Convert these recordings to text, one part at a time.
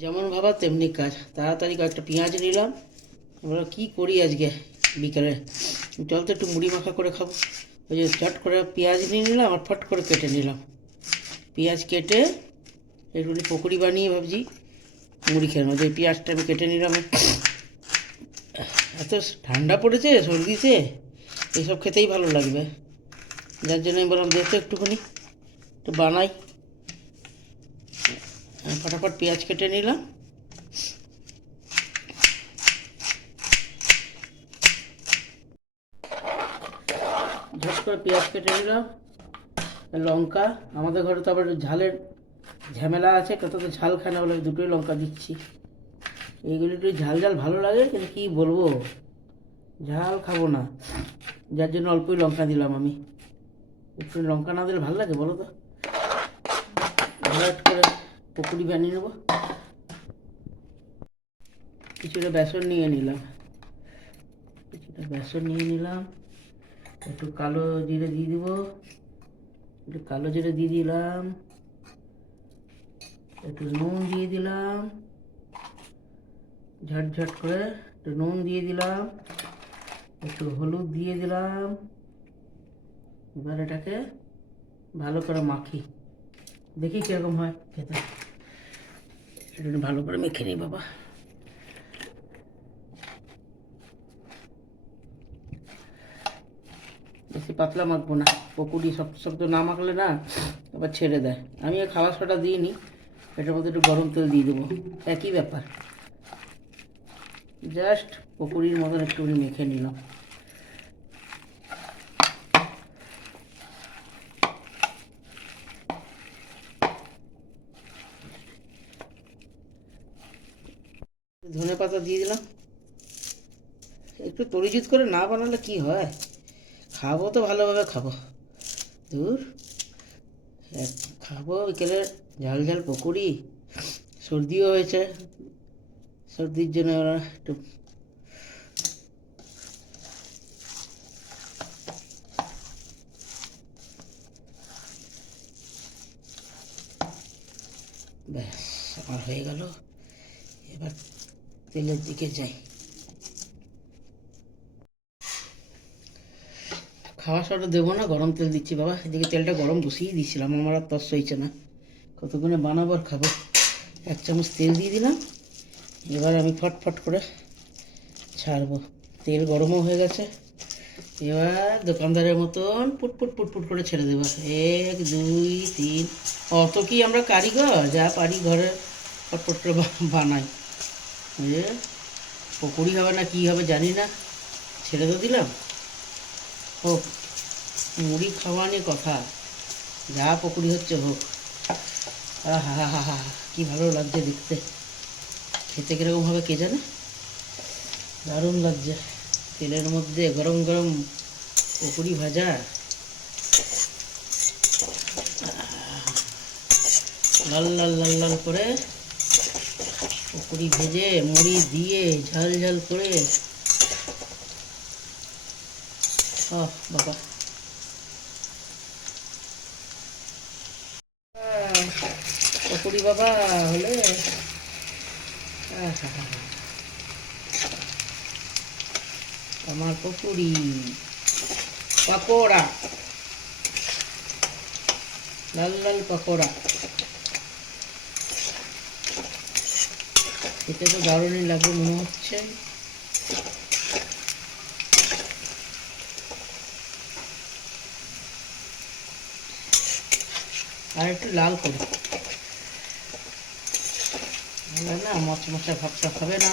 যেমন ভাবা তেমনি কাজ। তাড়াতাড়ি কয়েকটা পেঁয়াজ নিলাম। আমরা কী করি আজকে বিকেলে, চল তো একটু মুড়ি মাখা করে খাবো। ওই যে চট করে পেঁয়াজ নিয়ে নিলাম আর ফট করে কেটে নিলাম। পেঁয়াজ কেটে একটুখানি পকোড়ি বানিয়ে ভাবছি মুড়ি খেয়ে নেবো। যে পেঁয়াজটা আমি কেটে নিলাম। এত ঠান্ডা পড়েছে, সর্দিতে এইসব খেতেই ভালো লাগবে, যার জন্য আমি বললাম দেখতে একটুখানি একটু বানাই। ফটাফট পেঁয়াজ কেটে নিলাম। ঝট করে পেঁয়াজ কেটে নিলাম। লঙ্কা, আমাদের ঘরে তো আবার ঝালের ঝামেলা আছে, কত তো ঝাল খায় না বলে দুটোই লঙ্কা দিচ্ছি। এইগুলো একটু ঝাল ঝাল ভালো লাগে, কিন্তু কী বলবো, ঝাল খাবো না, যার জন্য অল্পই লঙ্কা দিলাম আমি। একটু লঙ্কা না দিলে ভালো লাগে বলো তো। ঝট করে পকোড়ি বানিয়ে নেবো। কিছুটা বেসন নিয়ে নিলাম, একটু কালো জিরে দিয়ে দিব, একটু কালো জিরে দিয়ে দিলাম, একটু নুন দিয়ে দিলাম, ঝটঝট করে একটু নুন দিয়ে দিলাম, একটু হলুদ দিয়ে দিলাম। এবার এটাকে ভালো করে মাখি, দেখি কীরকম হয় খেতে। এটা ভালো করে মেখে নিই বাবা। বেশি পাতলা মাখবো না, পকুড়ি শক্ত শক্ত না মাখলে না আবার ছেড়ে দেয়। আমি খাবার সোডা দিইনি, এটার মধ্যে একটু গরম তেল দিয়ে দেবো, একই ব্যাপার। জাস্ট পকুড়ির মতন একটুখানি মেখে নিলাম। ধনে পাতা দিয়ে দিলাম। একটু তরিজুত করে না বানালে কি হয়, খাবো তো ভালোভাবে খাবো। দূর, খাবো বিকেলে ঝাল ঝাল পকোড়ি। সর্দিও হয়েছে, সর্দির জন্য ওরা একটু ব্যাস আমার হয়ে গেল। এবার তেলের দিকে যাই। খাওয়া সোডা দেবো না, গরম তেল দিচ্ছি বাবা। এদিকে তেলটা গরম বসিয়ে দিয়েছিলাম, আমার আর তস হয়েছে না, কতক্ষণে বানাবো আর খাবো। 1 চামচ তেল দিয়ে দিলাম। এবার আমি ফটফট করে ছাড়বো। তেল গরমও হয়ে গেছে, এবার দোকানদারের মতন পুটপুট পুটপুট করে ছেড়ে দেবো। 1 2 3। অত কি আমরা কারিগর, যা পারি ঘরে ফটফট করে বানাই। এ পকোড়ি হবে না কী হবে জানি না, ছেড়ে তো দিলাম। হোক, মুড়ি খাওয়া নিয়ে কথা, যা পকোড়ি হচ্ছে হোক। হা হা হা হা, কী ভালো লাগছে দেখতে, খেতে কীরকম হবে কে জানে, দারুণ লাগছে। তেলের মধ্যে গরম গরম পকোড়ি ভাজা, লাল লাল লাল লাল করে পকোড়ি ভেজে মুড়ি দিয়ে ঝাল ঝাল করে। বাবা, পকোড়ি বাবা হলে আমার পকোড়ি, পাকোড়া, লাল লাল পাকোড়া, খেতে তো দারুণই লাগবে মনে হচ্ছে। আর একটু লাল করে, না মচমচা ভাবটা হবে না।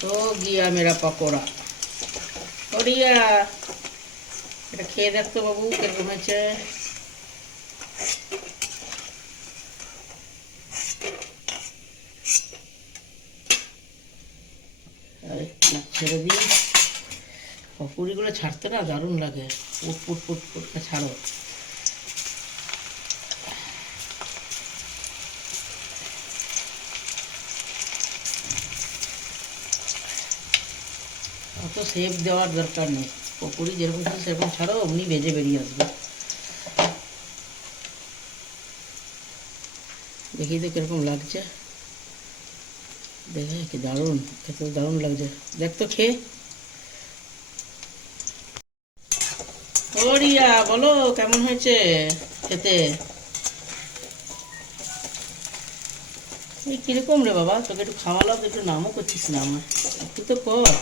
তো গিয়া মেরা পকোড়া ওরিয়া, এটা খেয়ে দেখতো বাবু কিরকম হয়েছে। ছেড়ে দিই, পকোড়িগুলো ছাড়তে না দারুণ লাগে, পুট পুট পুট পুটটা ছাড়ো। অত শেপ দেওয়ার দরকার নেই, পকোড়ি যেরকম ছিল সেরকম ছাড়ো, অমনি ভেজে বেরিয়ে আসবে। দেখি তো কিরকম লাগছে, দেখে কি দারুণ, খেতে দারুণ লাগছে। দেখ তো খেয়ে। ও রিয়া, বলো কেমন হয়েছে খেতে? এই কিরকম রে বাবা, তোকে একটু খাওয়ালাম, একটু নামও করছিস না আমার, একটু তো কর।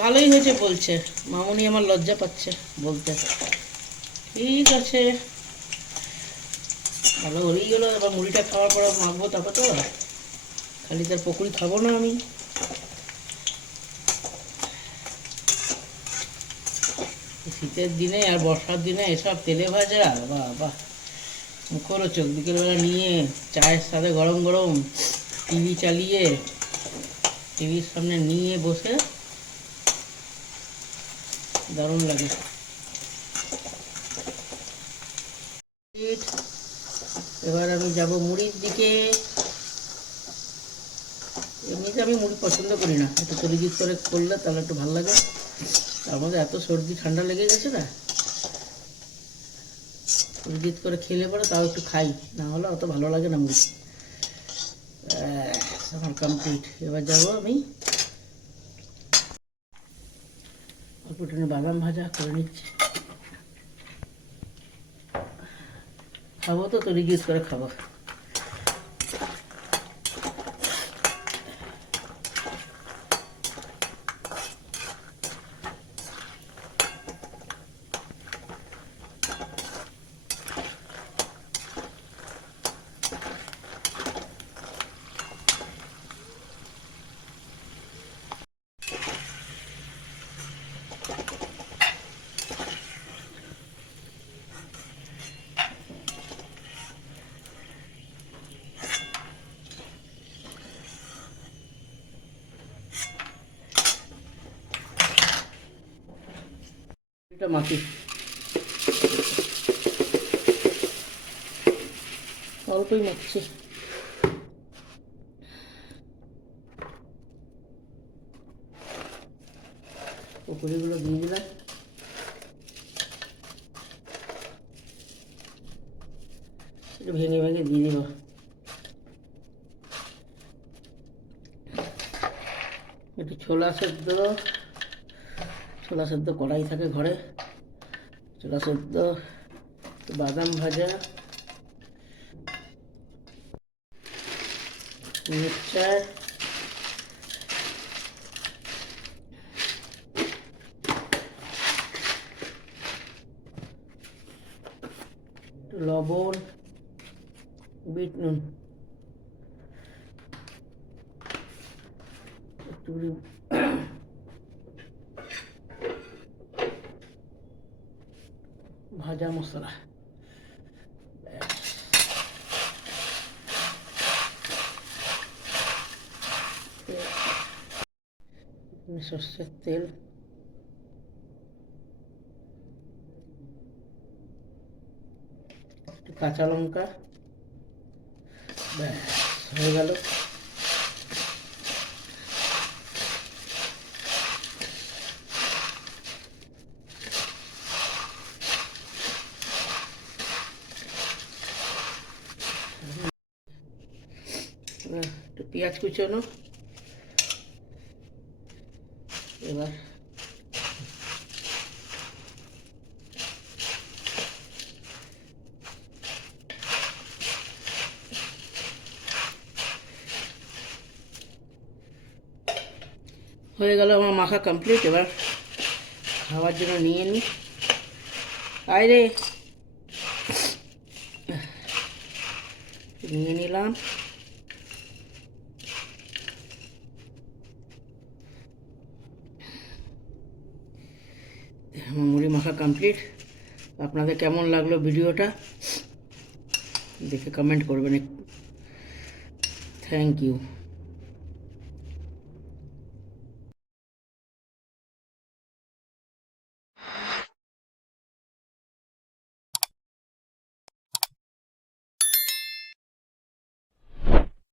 ভালোই হয়েছে বলছে মামুনি, আমার লজ্জা পাচ্ছে বলতে। ঠিক আছে, ভালো হলেই গেলো। এবার মুড়িটা খাওয়ার পর মাখবো, তারপর তো খালি তার পকোড়ি খাবো না আমি। শীতের দিনে আর বর্ষার দিনে এসব তেলে ভাজা, বাহ বাহ, মুখরোচক। বিকেলবেলা নিয়ে চায়ের সাথে গরম গরম টিভি চালিয়ে, টিভির সামনে নিয়ে বসে দারুণ লাগে। এবার আমি যাব মুড়ির দিকে। এমনিতে আমি মুড়ি পছন্দ করি না, একটু তরিজিৎ করে করলে তাহলে একটু ভালো লাগে। তার মধ্যে এত সর্দি ঠান্ডা লেগে গেছে না, তরিজিৎ করে খেলে পরে তাও একটু খাই, না হলে অত ভালো লাগে না মুড়ি। আমার কমপ্লিট। এবার যাবো আমি অল্প একটু বাদাম ভাজা করে নিচ্ছি, খাবো তো তরিজিৎ করে খাবো। এটা মাখি, অল্পই মাখছি। পকোড়িগুলো দিয়ে দিলাম, একটু ভেঙে ভেঙে দিয়ে দিব। একটু ছোলা সেদ্ধ, ছোলা সেদ্ধ কড়াই থাকে ঘরে, ছোলা সেদ্ধ, বাদাম ভাজা, মিক্সচার, লবণ, বিট নুন, একটু ভাজা মশলা, সর্ষের তেল, একটু কাঁচা লঙ্কা, ব্যাস হয়ে গেল। একটু পেঁয়াজ কুচানো, এবার হয়ে গেল আমার মাখা কমপ্লিট। এবার খাওয়ার জন্য নিয়ে নিই। আয় রে, নিয়ে নিলাম। আমার মুড়ি মাখা কমপ্লিট। আপনাদের কেমন লাগলো ভিডিওটা দেখে কমেন্ট করবেন। Thank you.